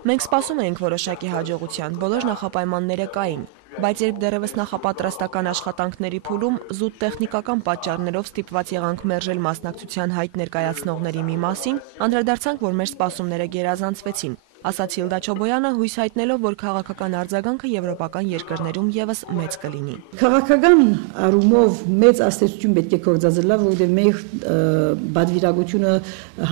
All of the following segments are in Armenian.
Մենք սպասում էինք որոշակի հաջողության, բոլոր նախապայմանները կային, բայց երբ դեռևս նախապատրաստական աշխատանքների փուլում զուտ տեխնիկական պատճառներով ստիպված եղանք մերժել մասնակցության հայտ ներկայացնողների մի մասին, անդրադարձանք, որ մեր սպասումները գերազանցվեցին, ասաց Հիլդա Չոբոյանը, հույս հայտնելով, որ քաղաքական արձագանքը եվրոպական երկրներում եւս մեծ կլինի։ Քաղաքական առումով մեծ աստեցություն պետք է կործածելա, որովհետև մեր պատվիրակությունը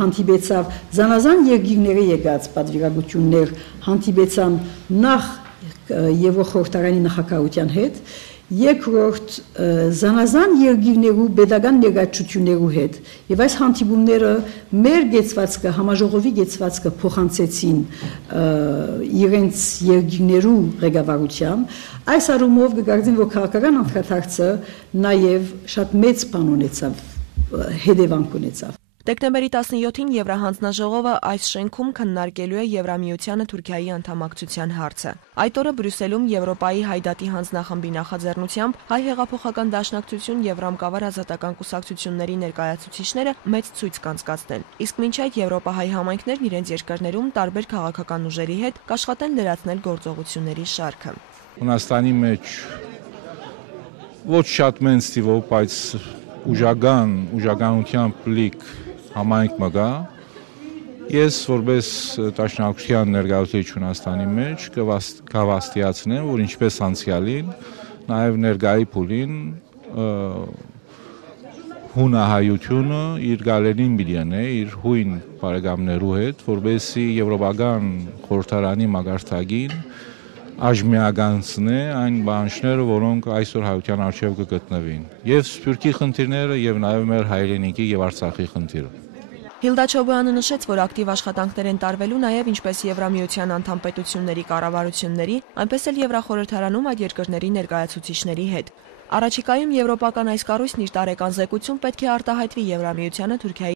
հանդիպեցավ զանազան երկիրների եկած պատվիրակություններ հանդիպեցան նախ Եվրոխորհրդարանի նախագահության հետ, երկրորդ զանազան երկիրներու պետական ներկայացություններու հետ եւ այս հանդիպումները մեր գեցվածքը համաժողովի գեցվածքը փոխանցեցին իրենց երկիրներու ղեկավարությամբ այս առումով կգարձին որ քաղաքական անդրադարձը նաեւ շատ մեծ բան ունեցավ հետևանք ունեցավ Դեկտեմբերի 17-ին Եվրահանձնաժողովը այս շենքում քննարկելու է Եվրամիությանը Թուրքիայի անդամակցության հարցը։ Այդ օրը Բրյուսելում Եվրոպայի հայդատի հանձնախմբի նախաձեռնությամբ Հայ հեղափոխական դաշնակցություն եւ Ռամկավար ազատական կուսակցությունների ներկայացուցիչները մեծ ցույց կանցկացնել։ Իսկ մինչ այդ Եվրոպահայ համայնքներն իրենց երկրներում տարբեր քաղաքական ուժերի հետ կաշխատեն լրացնել գործողությունների շարքը։ Հունաստանի մեջ ոչ շատ մեծ թիվով, բայց ուժականությամբ լիք համայնք մգա ես որպես Դաշնակցության ներկայացուցիչ Հունաստանի մեջ կհաստատացնեմ որ ինչպես անցյալին նաև ներկայի փուլին հունահայությունը իր գալերին միլիոնե իր հույն բարեկամներու հետ որպեսզի եվրոպական խորհրդարանի մագարտագին աժմիականցնե այն բանջները, որոնք այսօր հայության արժեվ կգտնվին։ Եվ Սփյուռքի խնդիրները, եւ նաեւ մեր հայրենիքի եւ Արցախի խնդիրը։ Հիլդա Չոբոյանը նշեց, որ ակտիվ աշխատանքներ են տարվելու նաեւ ինչպես Եվրամիության անդամ պետությունների կառավարությունների, այնպես էլ Եվրախորհրդարանում այդ երկրների ներկայացուցիչների հետ։ Առաջիկայում եվրոպական այս կառույցն իր տարեկան զեկույցում պետք է արտահայտվի Եվրամիությանը Թուրքիայի